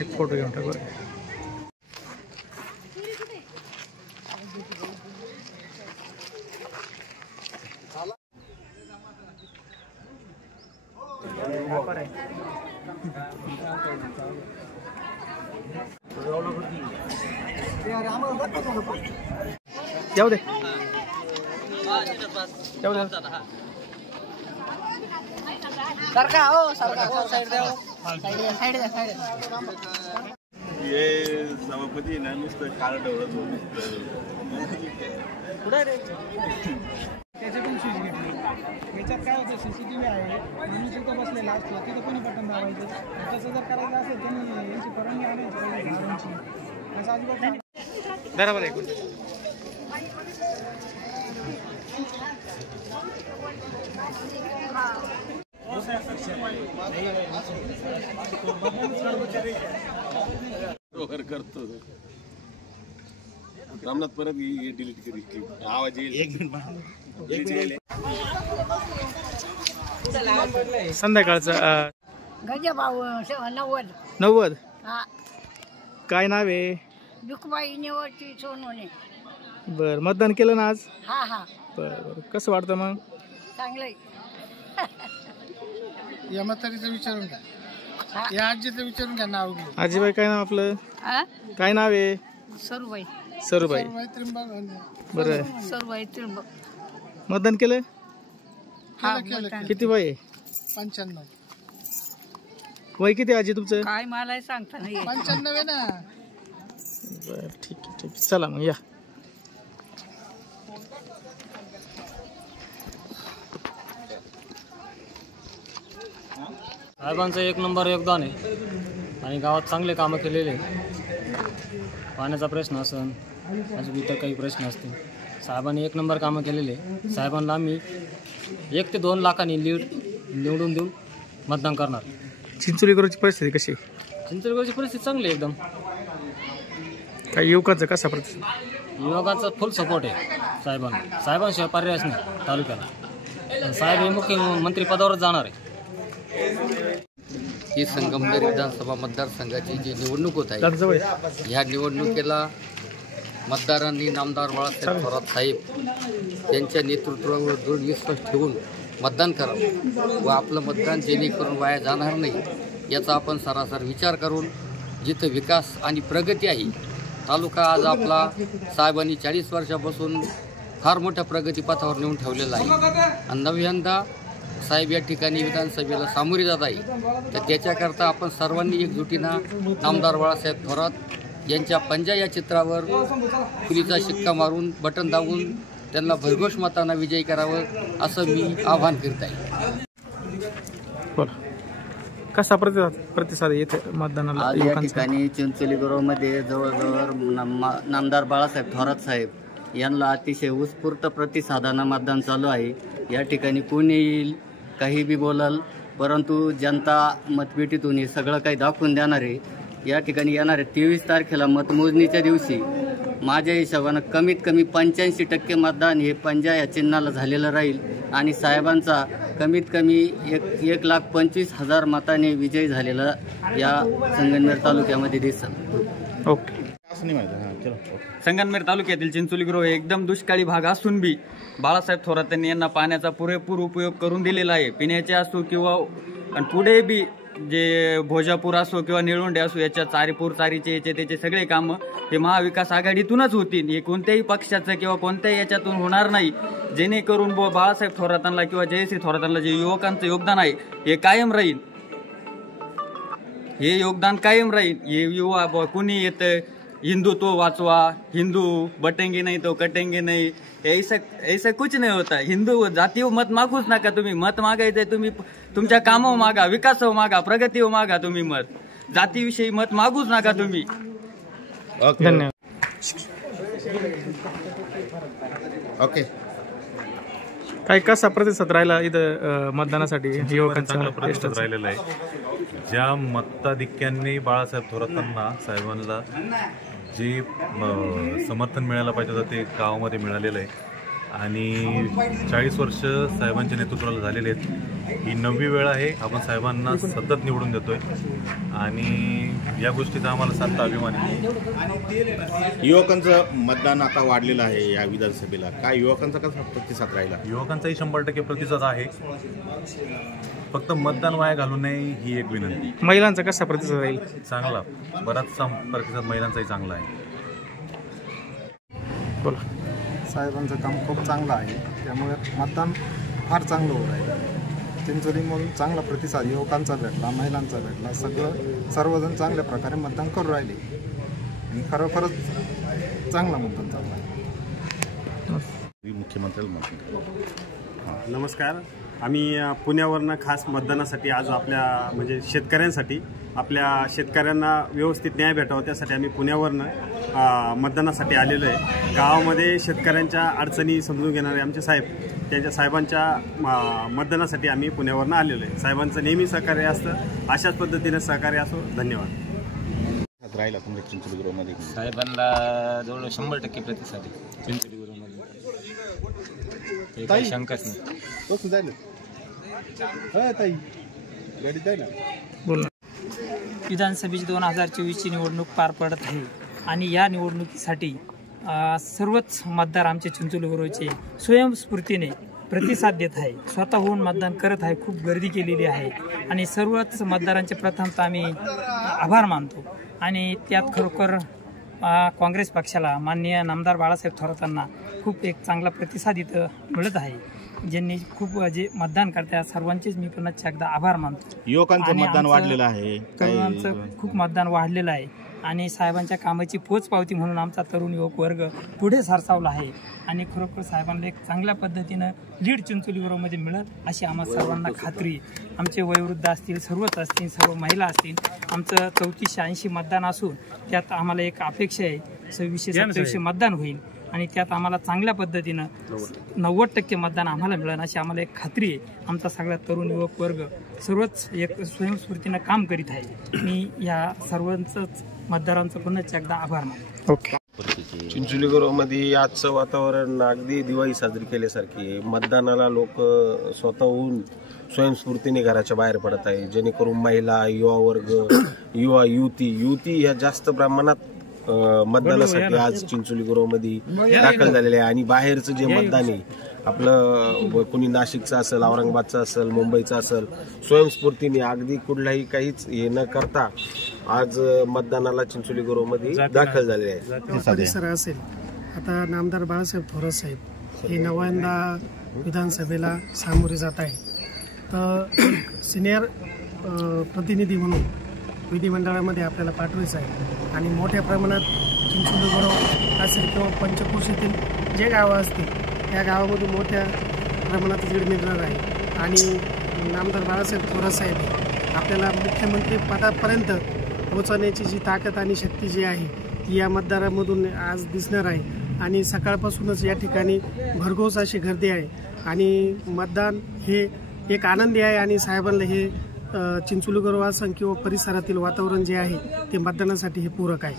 एक फोटो घेऊन टाकू. जाऊ दे जाऊ दे सरका हो सरका साइड द्या साइड द्या हे सभापती ना नुसतं काळ ठेवलं कुठे रे त्याची पण शूज घेतली. याच्यात काय होतं सीसीटीव्ही आहे म्हणून तिथं बसलेला असतो तिथं कोणी बटन दाबायचं. तसं जर करायचं असेल त्यांनी यांची परवानगी आणायची गाड्यांची असं अजिबात बरोबर आहे. करतो रामनाथ परत डिलीट करी आवाज येईल. एक मिनिट संध्याकाळचं गजभाऊ 90. हा काय नाव आहे? दुखबाई निवडची सोनवणे. बर मतदान केलं ना आज? हा हा बर कसं वाटतं मग? चांगलंय. या म्हातारीचं विचारून घ्या या आजीचं विचारून घ्या नाव घेऊ. आजीबाई काय नाव आपलं? काय नाव आहे? सरूबाई. सरूबाई बरं. सरूबाई त्रिंबक. मतदान केलं? हा किती वय आहे? 95. वय किती आजी तुमचं? काय मला सांगता नाही 95 आहे ना. बर ठीक आहे ठीक आहे चला मग या. साहेबांचं एक नंबर योगदान आहे आणि गावात चांगले कामं केलेले. पाण्याचा प्रश्न असेल अजून इतर काही प्रश्न असतील. साहेबांनी एक नंबर कामं केलेले. साहेबांना आम्ही 1 ते 2 लाखांनी निवडून देऊन मतदान करणार. चिंचोलीकरची परिस्थिती कशी? चिंचोलीकरची परिस्थिती चांगली आहे एकदम. काही युवकांचा कसा प्रतिसाद? युवकाचा फुल सपोर्ट आहे साहेबांना. साहेबांशिवाय पर्यायच नाही तालुक्याला. साहेब हे मुख्यमंत्री पदावरच जाणार आहे. ही संगमनेर विधानसभा मतदारसंघाची जी निवडणूक होत आहे ह्या निवडणुकीला मतदारांनी नामदार बाळासाहेब थोरात साहेब यांच्या नेतृत्वावर दृढ विश्वास ठेवून मतदान करावं व आपलं मतदान जेणेकरून वाया जाणार नाही याचा आपण सरासर विचार करून जिथं विकास आणि प्रगती आहे. तालुका आज आपला साहेबांनी 40 वर्षापासून फार मोठ्या प्रगतीपथावर नेऊन ठेवलेला आहे आणि नव्यांदा साहेब या ठिकाणी विधानसभेला सामोरे जात आहे. तर त्याच्याकरता आपण सर्वांनी एकजुटीनं नामदार बाळासाहेब थोरात यांच्या पंजा या चित्रावर फुलीचा शिक्का मारून बटन दाबून त्यांना भरघोष मतांना विजयी करावं असं मी आवाहन करत आहे. कसा प्रतिसाद येते मतदानाला? आज या ठिकाणी चिंचोली गावामध्ये जवळजवळ नामदार बाळासाहेब थोरात साहेब यांना अतिशय उत्स्फूर्त प्रतिसादानं मतदान चालू आहे. या ठिकाणी कोणी येईल काही बी बोलाल परंतु जनता मतपेटीतून हे सगळं काही दाखवून देणार आहे. या ठिकाणी येणार आहे 23 तारखेला मतमोजणीच्या दिवशी माझ्या हिशोबानं कमीत कमी 85% मतदान हे पंजा या चिन्हाला झालेलं राहील आणि साहेबांचा कमीत कमी 1,25,000 मताने विजय झालेला या संगमनेर तालुक्यामध्ये दिसेल. ओके. संगमनेर तालुक्यातील चिंचोली ग्रोह एकदम दुष्काळी भाग असून बी बाळासाहेब थोरात यांना पाण्याचा पुरेपूर उपयोग करून दिलेला आहे. पिण्याचे असो किंवा पुढे बी जे भोजापूर असो किंवा निळवंडे असो याच्या चारीचे याचे त्याचे सगळे कामं हे महाविकास आघाडीतूनच होतील. हे कोणत्याही पक्षाचं किंवा कोणत्याही याच्यातून होणार नाही. जेणेकरून बाळासाहेब थोरातांना किंवा जयश्री थोरातांना जे युवकांचं योगदान आहे हे कायम राहील. हे योगदान कायम राहील. हे युवा कुणी येतं हिंदुत्व वाचवा, हिंदू बटेंगे नहीं तो कटेंगे नहीं, ऐसा कुछ नहीं होता. हिंदू जाती मत मागूच नका. तुम्ही मत मागायचंय तुम्ही तुमच्या कामावर मागा, विकासावर मागा, प्रगतीवर मागा. तुम्ही मत जातीविषयी मत मागूच नका तुम्ही. धन्यवाद. ओके. काय कसा प्रतिसाद राहिला इथं मतदानासाठी? चांगला प्रतिसाद राहिलेला आहे. ज्या मताधिक्यांनी बाळासाहेब थोरातांना साहेबांना जे समर्थन मिळायला पाहिजे होतं ते गावामध्ये मिळालेलं आहे आणि 40 वर्ष साहेबांच्या नेतृत्वाला झालेले आहेत. ही 9वी वेळ आहे आपण साहेबांना सतत निवडून देतोय आणि या गोष्टीचा आम्हाला सार्थ अभिमान आहे. युवकांचं मतदान आता वाढलेलं आहे या विधानसभेला, काय युवकांचा कसा प्रतिसाद राहिला? युवकांचाही 100% प्रतिसाद आहे, फक्त मतदान वाया घालू नये ही एक विनंती. महिलांचा कसा प्रतिसाद राहील? चांगला, बराचसा प्रतिसाद महिलांचाही चांगला आहे. बोला. साहेबांचं काम खूप चांगलं आहे, त्यामुळे मतदान फार चांगलं होत आहे. चिंचोलीमधून चांगला प्रतिसाद युवकांचा भेटला, महिलांचा भेटला, सर्वजण चांगल्या प्रकारे मतदान करू राहिले आणि खरोखरच चांगला मतदान चालू आहे. मुख्यमंत्र्याला नमस्कार. आम्ही पुण्यावरनं खास मतदानासाठी आज आपल्या म्हणजे शेतकऱ्यांसाठी आपल्या शेतकऱ्यांना व्यवस्थित न्याय भेटावा त्यासाठी आम्ही पुण्यावरनं मतदानासाठी आलेलो आहे. गावामध्ये शेतकऱ्यांच्या अडचणी समजून घेणारे आमचे साहेब, त्यांच्या साहेबांच्या मतदानासाठी आम्ही पुण्यावरनं आलेलो आहे. साहेबांचं नेहमी सहकार्य असतं, अशाच पद्धतीने सहकार्य असो. धन्यवाद. राहिला तुमच्या चिंचोली गुरुमध्ये साहेबांना जवळ 100% प्रतिसाद आहे चिंचोली गुरुमध्ये, काही शंकाच नाही. विधानसभेची 2024ची निवडणूक पार पडत आहे आणि या निवडणुकीसाठी सर्वच मतदार आमचे चिंचोली गुरुचे स्वयंस्फूर्तीने प्रतिसाद देत आहे, स्वतःहून मतदान करत आहे. खूप गर्दी केलेली आहे आणि सर्वच मतदारांचे प्रथमतः आम्ही आभार मानतो आणि त्यात खरोखर काँग्रेस पक्षाला माननीय नामदार बाळासाहेब थोरातांना खूप एक चांगला प्रतिसाद इथं मिळत आहे. ज्यांनी खूप जे मतदान करतात सर्वांचेच मी पुन्हा एकदा आभार मानतो. युवकांचं मतदान वाढलेलं आहे, तरुणांचं खूप मतदान वाढलेलं आहे आणि साहेबांच्या कामाची पोचपावती म्हणून आमचा तरुण युवक वर्ग पुढे सरसावला आहे आणि खरोखर साहेबांना एक चांगल्या पद्धतीनं लीड चिंचोली गुरुमध्ये मिळत अशी आम्हा सर्वांना खात्री. आमचे वयोवृद्ध असतील, सर्वच असतील, सर्व महिला असतील. आमचं 3480 मतदान असून त्यात आम्हाला एक अपेक्षा आहे 2627 मतदान होईल आणि त्यात आम्हाला चांगल्या पद्धतीनं 90% मतदान आम्हाला मिळेल अशी आम्हाला एक खात्री आहे. आमचा सगळा तरुण युवक वर्ग सर्वच एक स्वयंस्फूर्तीनं काम करीत आहे. मी या सर्वांचंच मतदारांचं पुन्हा एकदा आभार मानतो. चिंचोली गुरुमध्ये आजचं वातावरण अगदी दिवाळी साजरी केल्यासारखी आहे. मतदानाला लोक स्वतःहून स्वयंस्फूर्तीने घराच्या बाहेर पडत आहे, जेणेकरून महिला, युवा वर्ग, युवती ह्या जास्त प्रमाणात मतदानासाठी आज चिंचोली गुरुमध्ये दाखल झालेले आहे. आणि बाहेरचं जे मतदान आहे आपलं कुणी नाशिकचं असेल, औरंगाबादचं असेल, मुंबईचं असेल, स्वयंस्फूर्तीने अगदी कुठलाही काहीच हे न करता आज मतदानाला चिंचोली गुरुमध्ये दाखल झालेले आहे. परिसर असेल, आता नामदार बाळासाहेब थोरात साहेब हे 9व्यांदा विधानसभेला सामोरे जात आहे, तर सिनियर प्रतिनिधी म्हणून विधिमंडळामध्ये आपल्याला पाठवायचं आहे आणि मोठ्या प्रमाणात चिंचोली गुरव असेल किंवा पंचक्रोशीतील जे गावं असतील त्या गावामधून मोठ्या प्रमाणात लीड मिळणार आहे आणि नामदार बाळासाहेब थोरात साहेब आपल्याला मुख्यमंत्री पदापर्यंत पोहोचवण्याची जी ताकद आणि शक्ती जी आहे ती या मतदारामधून आज दिसणार आहे आणि सकाळपासूनच या ठिकाणी भरघोस अशी गर्दी आहे आणि मतदान हे एक आनंदी आहे आणि साहेबांना हे चिंचोली गुरव असं किंवा परिसरातील वातावरण जे आहे ते मतदानासाठी हे पूरक आहे.